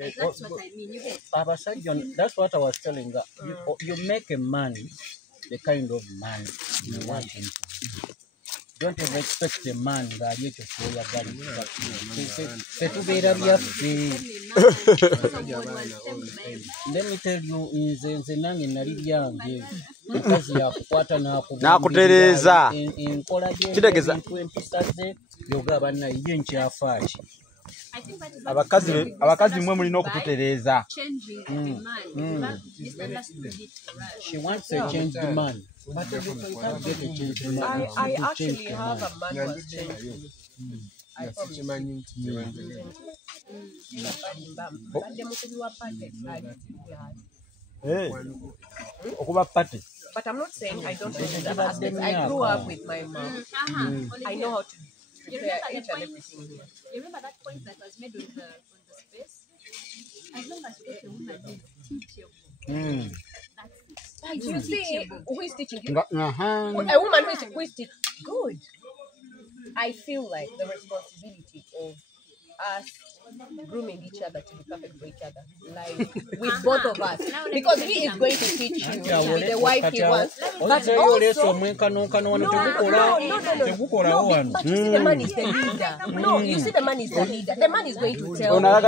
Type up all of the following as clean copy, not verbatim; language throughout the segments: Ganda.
That's what I mean. You get. That's what I was telling her. You make a man the kind of man you want him to be. Don't ever expect a man that you just say you're going Let me tell you, in the nangi nalibyange because ya kukwata na nakutereza kitegeza 20 saze yoga bana ye nkyafaashi abakazi mwe mulina okututereza. She wants to change the man. But you can't get a change the man. I actually have a man who has changed. But I'm not saying I don't know that aspect. I grew up with my mom. I know how to prepare each and everything here. You remember that point that was made on the space? As long as the woman is teachable. You see, who is teaching you? A woman who is teaching. Good. I feel like the responsibility of us grooming each other to be perfect for each other, like with both of us, because he is going to teach you the wife he wants, but also no. But you see, the man is the leader. No, you see, the man is the leader. The man is going to tell me. I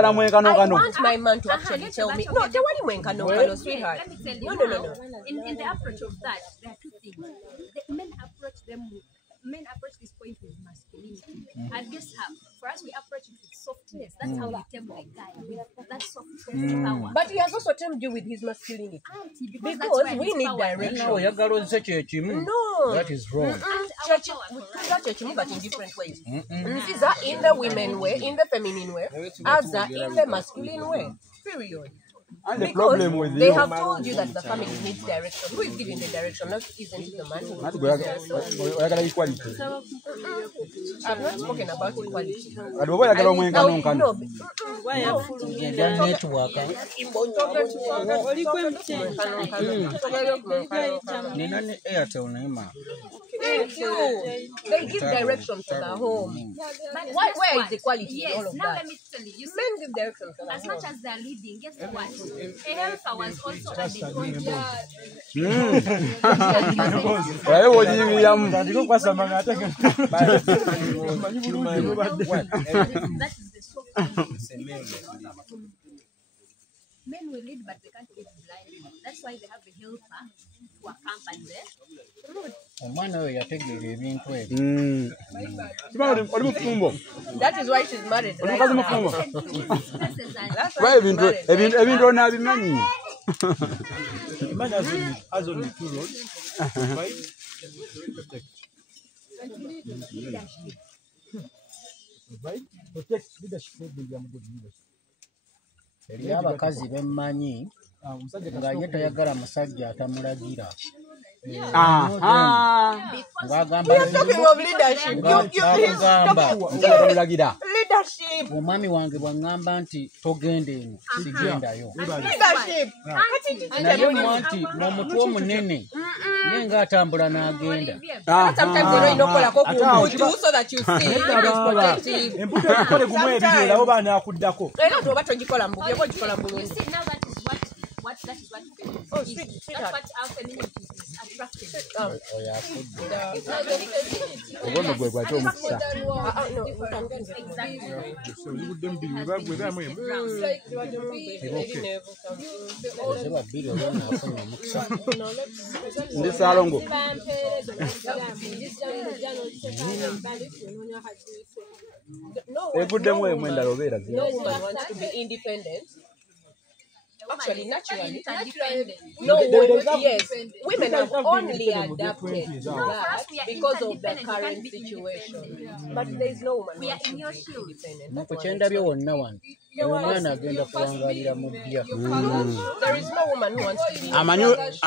want my man to actually tell me. No, the one sweetheart. Let me tell you. No. In the approach of that, there are two things. The men approach this point with masculinity. And guess how? For us, we approach it with softness. That's how we tame a guy with that softness power. But he has also tamed you with his masculinity. Because we need direction. No, that is wrong. But in different ways. These are in the women way, in the feminine way, as are in the masculine way. Period. And the problem with they have told you that the family needs direction. Who is giving the direction? Not isn't it the man who gives the direction? I've not spoken about equality. Thank you. They give direction to the home. But where is equality? Yes, all of now that? let me tell you. You Men give direction to the as home. much as they're leading, guess what? A helper was also added on. That is the soft. Men will lead, but they can't lead blindly. That's why they have a helper to accompany them. That is why she's married. Right now. That's why she's married. A man has only two roles: provide and protect. Provide, protect. Leadership is good leadership. Eriyo abakazi bemmanyi nga ye tayagala musajja atamulagira. Omwami wange bw'aŋŋamba nti togenda eno sigendayo. Naye mmwa nti n'omutwe omunene ye ng'atambula n'agenda. Embuto ekikole gumu ebiri olabo baana akuddako. That is what that's what our femininity is attractive. No woman wants to be independent. Actually, naturally, no, yes, women have only adapted that because of the current situation. But there is no woman who wants to be independent. There is no woman who wants to be independent.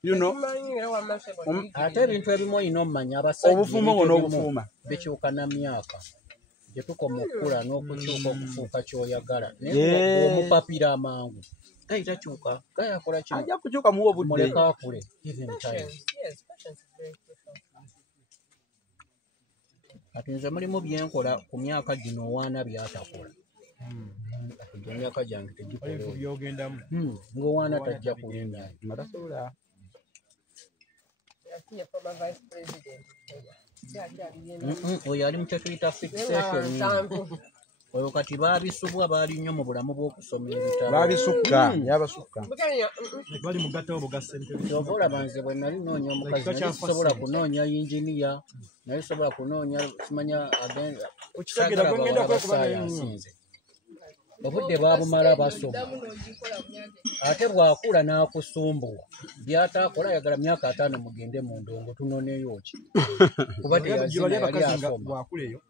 You know, ate ebintu ebimu ino mmanya abasajja bikyuka na myaka gye tukoma okukula n'okukyuka okufuuka ky'oyagala naye omupapira amangu gayita kyuka gayakola kino ajja kukyuka muwa obudde muleka akule even time. kati nze mulimu byenkola ku myaka gino owaana byatakola emyaka gyange tegikola ng'owaana tajja kulinnya matasobola oyo ali mu kye tuyita fixation oyo kati baabisubwa baali nnyo mu bulamu bw'okusoma ebitabo baabisukka yabasukka bali mugattawo bugassentebe oba olaba nze bwe nali noonya omukazi nali sisobola kunoonya yinginiya nali sobola kunoonya simanya sayansinze obudde baabumala basoma ate bw'akula n'akusumbuwa byataakola ayagala myaka 5 mugende mu ndongo tunoneyo ki kuba teyazina yali asoma bw'akula eyo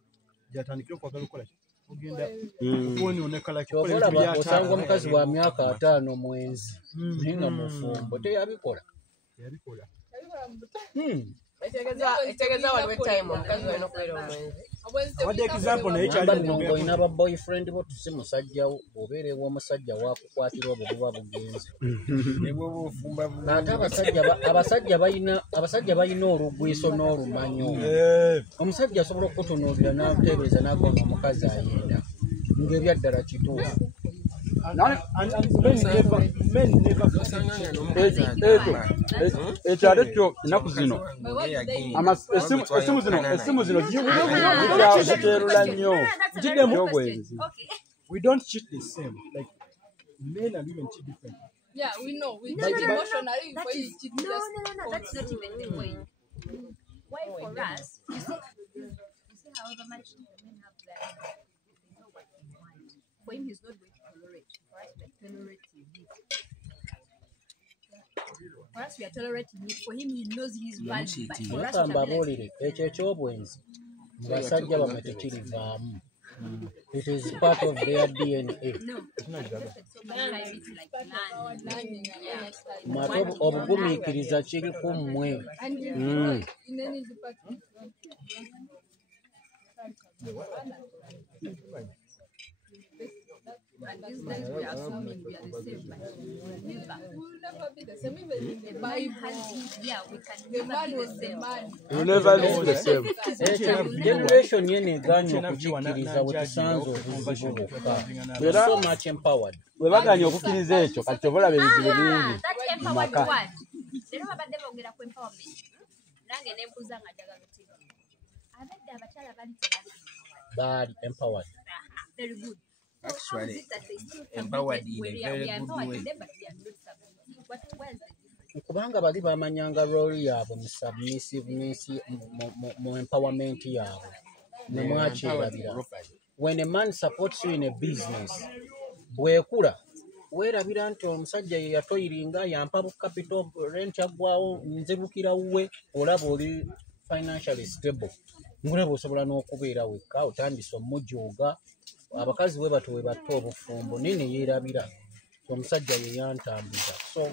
gyatandikira okwagala okukola ogenda kyobalaba osanga omukazi wa myaka 5 mwezi naye nga mufumbo teyabikola etegeeza waliwo time omukazi olina okubeera omwenzi awadde example naye kyali olina aba boyfriend bo tusi musajjawo obeera ewomusajja wakukwatira obwo buba bugenzi ate abasajja balina olugwiso n'olumanyo omusajja asobola okukutunuulira n'ateebereza n'agona omukazi ayenda ng'ebyaddala kituufu ekyo ate kyo ennaku zino essimu zino ziteerula nnyo kyobwenzi. We don't cheat the same. Like men and women cheat differently. Yeah, we know. We cheat emotionally. No, that's not even the way. Why for us, you see however much the men have that, they know what they want. For him, he's not going to tolerate. For us, we are tolerating it. For us, we are tolerating it. For him, he knows his value. But for us, mbabuulire ekyo ekyobwenzi mu basajja bamwe tekirivaamu. It is part of their DNA. Mate obugumiikiriza kiri ku mmwe. And these days we are assuming we are the same, but never. We will never be the same. Even in the Bible, Yeah, we can never be the same. You never live the same. Generation yene eganye okukikkiriza we tusanze obuzibu bwokka. We are so much empowered. Bwe baganye okukkiriza ekyo kati oba olaba ebizibu bingi mu maka. Leero babadde boogera ku empowerment. Nange ne mbuuza nga njagala okiba. Abadde abakyala Bali empowered. Very good. Actually, empowered in a very good way. Kubanga bali bamanyanga role yaabwe mu submissiveness mu empowerment yaabwe. Nemwakirabira. When a man supports you in a business, bwekula weerabira nti omusajja ye yatoyiringa yampa bu capital rent yaggwawo nzibukira wuwe olaba oli financially stable. Ngulaba osobola n'okubeera wekka otandise omujooga. Abakazi we bato we bato obufumbo nini yeerabira omusajja ye yantambuza so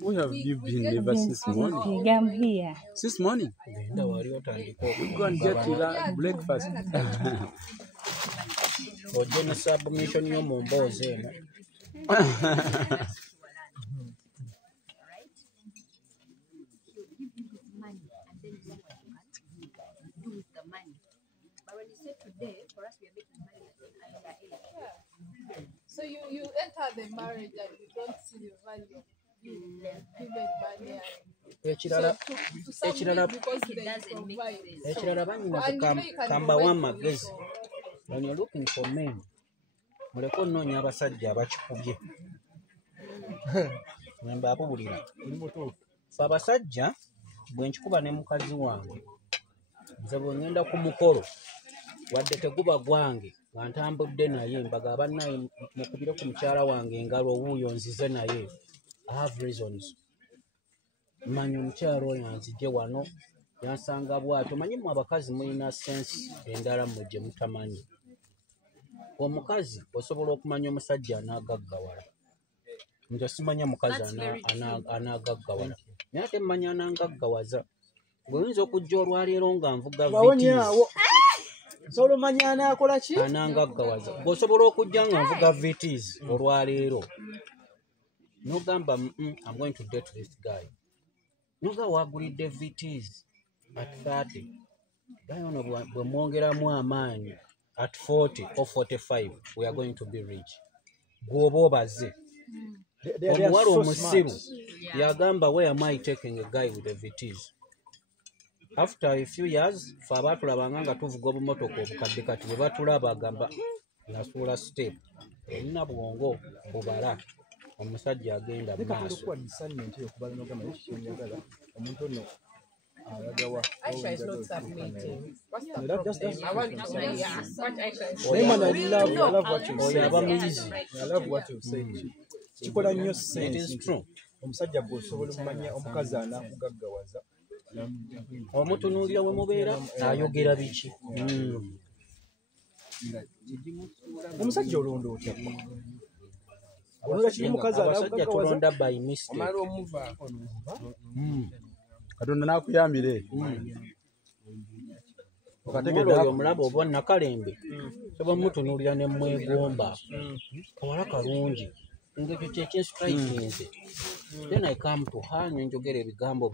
Where have you been ever since morning? I'm here. Since morning? We go and get breakfast. ojja ne submission yo mu mboozi eno. so you enter the marriage and you don't see the value of giving money. Ekirala banyina kambawa amagezi. When you're looking for men, muleko nnoonya abasajja abakikubye. Mbabulira. Fe abasajja bwe nkikuba ne mukazi wange nze bwe ngenda ku mukolo wadde teguba gwange nga ntambudde naye mbagamba naye mukubire ku mukyala wange engalo wuuyo nzize naye. I have reasons. Manyi omukyala oyo anzije wano yansanga bw'atyo. Manyi mu abakazi mulina sense endala mmwe gye mutamanyi. Omukazi osobola okumanya omusajja anaagaggawala. Nze simanya mukazi anaagaggawala. Naye ate mmanya anangaggawaza. Oyinza okujja olwaleero nga nvuga Solomanya anakola ki? Anangaggawaza. Osobola okujja nga nvuga VTs olwaleero. Nogamba I'm going to date this guy. Noga wagulidde VTs at 30. Guy ono bwe mwongeramu amaanyi at 40 or 45 we are going to be rich. Gwoba obaze. Omuwala omusiru yagamba where am I taking a guy with the VTs? After a few years fe abaatulabanga nga tuvuga obumotoka obukadde kati bwe batulaba agamba nasuula step olina bwongo bubala omusajja agenda maaso. Aisha is not submitting. What's the That's problem? I want to say, yeah. What Aisha is Nayman, saying. I love what you Oyo say. aba muyizi. I love what you say. Kikola nnyo It sense. is true. Omusajja bw'osobola okumanya omukazi anaakugaggawaza. Omutunuulira we mubeera ayogera biki. Omusajja olonda otya? Olonda kiri mukazi Abasajja anaakugaggawaza? tulonda by mistake. Katonda n'akuyambire. Omuwala oyo omulaba oba Nakalembe soba mutunuulira ne mwegomba. Kawala kalungi. Ngekyo kye kinstraikinze. Then I come to her ne njogera ebigambo